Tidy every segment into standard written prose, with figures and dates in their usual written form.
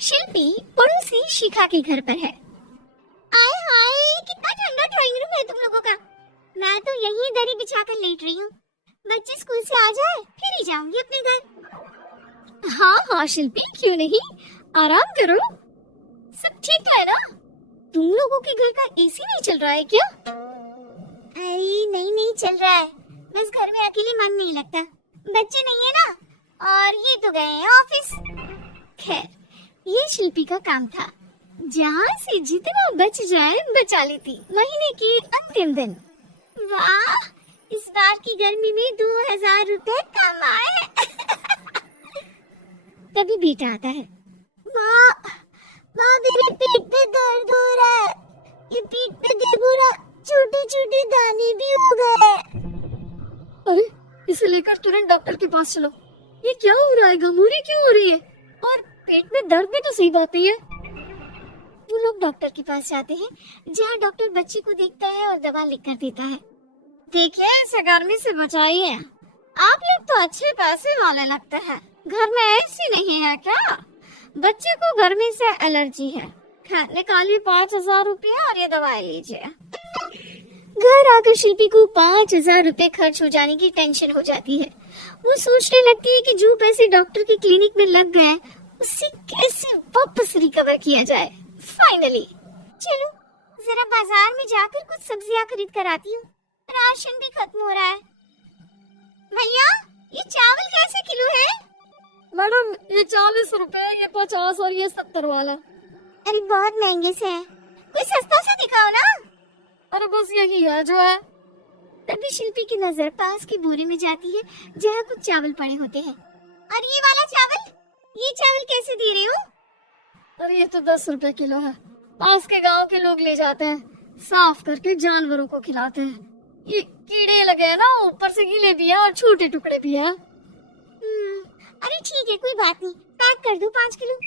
शिल्पी पड़ोसी शिखा के घर पर है। आए हाय, कितना ठंडा ड्राइंग रूम है तुम लोगों का। मैं तो यहीं दरी बिछाकर लेट रही हूँ। बच्चे स्कूल से आ जाए फिर ही जाऊंगी अपने घर। हाँ हाँ शिल्पी, क्यों नहीं, आराम करो। सब ठीक तो है ना? तुम लोगों के घर का एसी नहीं चल रहा है क्या? अरे नहीं नहीं चल रहा है, बस घर में अकेले मन नहीं लगता। बच्चे नहीं है ना, और ये तो गए हैं ऑफिस। खैर, ये शिल्पी का काम था, जहाँ से जितना बच जाए बचा लेती महीने के अंतिम दिन। वाह, इस बार की गर्मी में 2000 रुपए कम आए। तभी बेटा आता है। माँ, माँ मेरे पेट में दर्द हो रहा है, ये पीठ पे देखो ना, छोटे छोटे दाने भी हो गए। अरे, इसे लेकर तुरंत डॉक्टर के पास चलो। ये क्या हो रहा है, घमौरी क्यों हो रही है? और पेट में दर्द भी तो सही बात नहीं है। वो लोग डॉक्टर के पास जाते हैं, जहाँ डॉक्टर बच्ची को देखता है और दवा लिख कर देता है। देखिए, इसे गर्मी से बचाइए। आप लोग तो अच्छे पैसे वाले लगते हैं, घर में ऐसी नहीं है क्या? बच्चे को गर्मी से एलर्जी है। निकालिए 5000 रुपया और ये दवाई लीजिए। घर आकर शिल्पी को 5000 रुपए खर्च हो जाने की टेंशन हो जाती है। वो सोचने लगती है कि जो पैसे डॉक्टर के क्लिनिक में लग गए उससे कैसे वापस रिकवर किया जाए। फाइनली, चलो जरा बाजार में जाकर कुछ सब्जियां खरीद कर आती हूँ, राशन भी खत्म हो रहा है। भैया, ये चावल कैसे किलो है? मैडम, ये 40 रुपए, ये 50 और ये 70 वाला। अरे बहुत महंगे से है, कोई सस्ता सा दिखाओ ना। अरे बस यही है जो है। तभी शिल्पी की नजर पास के बोरे में जाती है, जहाँ कुछ चावल पड़े होते हैं। और ये वाला चावल, ये चावल कैसे दे रहे हो? अरे ये तो 10 रुपए किलो है, पास के गांव के लोग ले जाते हैं, साफ करके जानवरों को खिलाते हैं। ये कीड़े लगे हैं ना, ऊपर से गीले भी है और छोटे टुकड़े भी है। अरे ठीक है, कोई बात नहीं, पैक कर दो 5 किलो।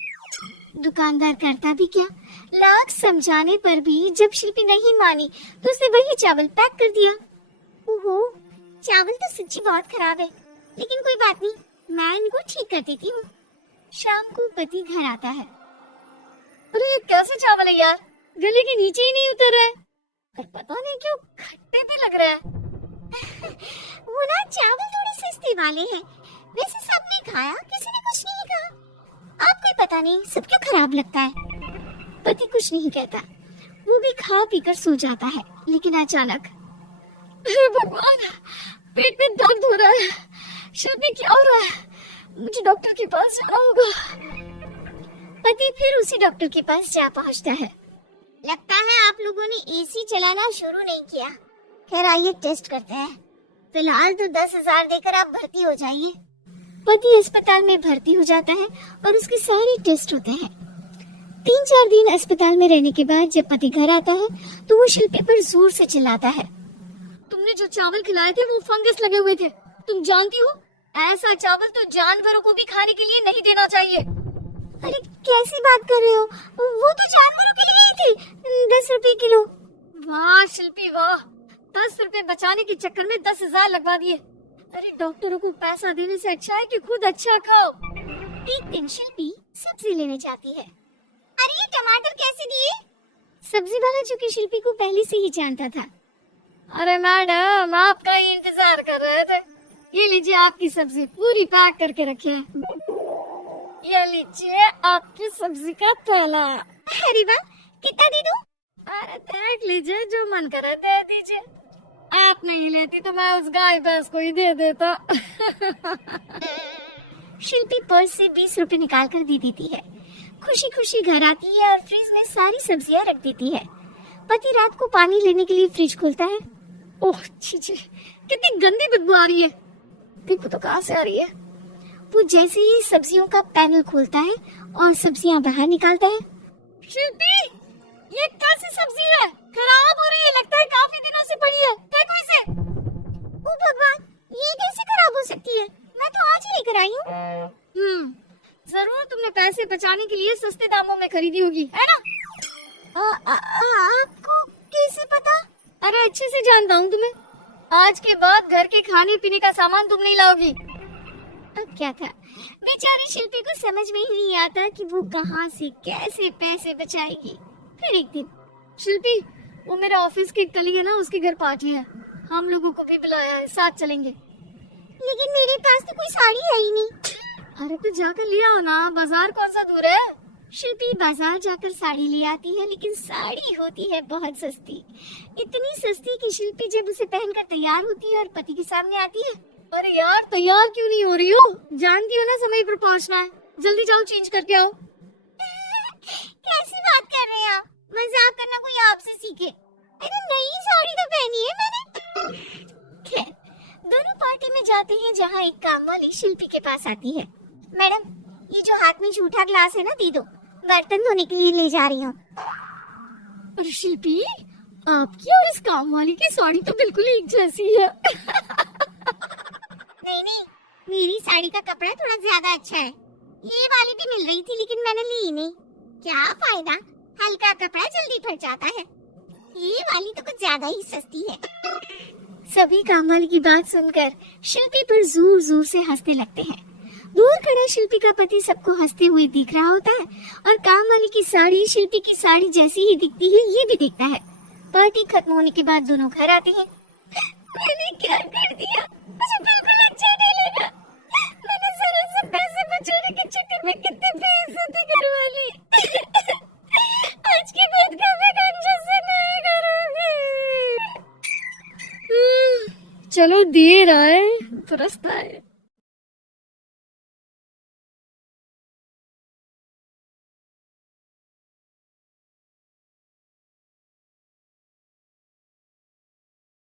दुकानदार करता भी क्या, लाख समझाने पर भी जब शिल्पी नहीं मानी तो उसने वही चावल पैक कर दिया। ओहो, चावल तो सच्ची बहुत खराब है, लेकिन कोई बात नहीं, मैं इनको ठीक कर देती हूँ। शाम को पति घर आता है। अरे ये कैसे चावल है यार, गले के नीचे ही नहीं उतर रहा है, और पता नहीं क्यों खट्टे भी लग रहे हैं। वो ना चावल थोड़े सस्ते वाले हैं, वैसे सबने खाया, किसी ने कुछ नहीं कहा। आपको पता नहीं सब क्यों खराब लगता है। पति कुछ नहीं कहता, वो भी खा पीकर सो जाता है। लेकिन अचानक, हे भगवान, पेट में दर्द हो रहा है, शिल्पी क्या हो रहा है, मुझे डॉक्टर के पास जाना होगा। पति फिर उसी डॉक्टर के पास जा पहुंचता है। लगता है आप लोगों ने एसी चलाना शुरू नहीं किया। खैर आइए टेस्ट करते हैं। फिलहाल तो 10,000 देकर आप भर्ती हो जाइए। पति अस्पताल में भर्ती हो जाता है और उसके सारे टेस्ट होते हैं। 3-4 दिन अस्पताल में रहने के बाद जब पति घर आता है तो वो शिल्पी पर जोर से चिल्लाता है। तुमने जो चावल खिलाए थे वो फंगस लगे हुए थे, तुम जानती हो ऐसा चावल तो जानवरों को भी खाने के लिए नहीं देना चाहिए। अरे कैसी बात कर रहे हो, वो तो जानवरों के लिए ही थे। 10 रुपए किलो। वाह शिल्पी वाह, 10 रुपए बचाने के चक्कर में 10,000 लगवा दिए। अरे डॉक्टरों को पैसा देने से अच्छा है कि खुद अच्छा खाओ। एक दिन शिल्पी सब्जी लेने जाती है। अरे ये टमाटर कैसे दिए? सब्जी वाला जो कि शिल्पी को पहले से ही जानता था। अरे मैडम, आपका ही इंतजार कर रहे थे, ये लीजिए आपकी सब्जी पूरी पैक करके रखे है। ये लीजिए आपकी सब्जी का थैला। अरे वाह, कितना दे दूं? अरे देख लीजिए, जो मन करे दे दीजिए। आप नहीं लेती तो मैं उस गाय भैंस को ही दे देता। शिल्पी पर्स से 20 रुपए निकाल कर दे देती है। खुशी खुशी घर आती है और फ्रिज में सारी सब्जियां रख देती है। पति रात को पानी लेने के लिए फ्रिज खोलता है। ओह छी छी, कितनी गंदी बदबू आ रही है, देखो तो कहाँ से आ रही है। वो जैसे ही सब्जियों का पैनल खोलता है और सब्जियां बाहर निकालता है। शिल्पी, ये कैसी सब्जी है, खराब हो रही है, लगता है काफी दिनों से पड़ी है, देखो इसे। ओ भगवान, ये कैसे खराब हो सकती है, मैं तो आज ही लेकर आई हूँ। जरूर तुमने पैसे बचाने के लिए सस्ते दामों में खरीदी होगी, है ना? आपको कैसे पता? अरे अच्छे से जानता हूँ तुम्हें, आज के बाद घर के खाने पीने का सामान तुम नहीं लाओगी। अब क्या था, बेचारी शिल्पी को समझ में ही नहीं आता कि वो कहाँ से कैसे पैसे बचाएगी। फिर एक दिन, शिल्पी, वो मेरा ऑफिस की कलीग है ना, उसके घर पार्टी है, हम लोगों को भी बुलाया है, साथ चलेंगे। लेकिन मेरे पास तो कोई साड़ी है ही नहीं। अरे तो जाकर ले आओ ना, बाजार कौन सा दूर है। शिल्पी बाजार जाकर साड़ी ले आती है, लेकिन साड़ी होती है बहुत सस्ती, इतनी सस्ती कि शिल्पी जब उसे पहनकर तैयार होती है और पति के सामने आती है। अरे यार, तैयार क्यों नहीं हो रही हो? जानती हो ना समय पर पहुंचना है, जल्दी जाओ चेंज करके आओ। कैसी बात कर रहे हैं आप? मजाक करना कोई आपसे सीखे। अरे नई साड़ी तो पहनी है मैंने। खैर, दोनों पार्टी में जाते हैं जहाँ एक काम वाली शिल्पी के पास आती है। मैडम, ये जो हाथ में झूठा ग्लास है ना, दे दो, बर्तन धोने के लिए ले जा रही हूँ। अरे शिल्पी, आपकी और इस काम वाली की साड़ी तो बिल्कुल एक जैसी है। नहीं, मेरी साड़ी का कपड़ा थोड़ा ज्यादा अच्छा है। ये वाली भी मिल रही थी लेकिन मैंने ली नहीं। क्या फायदा, हल्का कपड़ा जल्दी फट जाता है। ये वाली तो कुछ ज्यादा ही सस्ती है। सभी काम वाली की बात सुनकर शिल्पी पर जोर जोर से हंसने लगते हैं। दूर खड़ा शिल्पी का पति सबको हंसते हुए दिख रहा होता है और काम वाली की साड़ी शिल्पी की साड़ी जैसी ही दिखती है, ये भी दिखता है। पार्टी खत्म होने के बाद दोनों घर आते हैं। मैंने क्या कर दिया, मुझे बिल्कुल अच्छा नहीं लगा। मैंने जरा से पैसे बचाने के चक्कर में कितने बेइज्जती करवा ली। आज के बाद कभी कंजूसी नहीं करूंगी। चलो, देर आए दुरुस्त आए।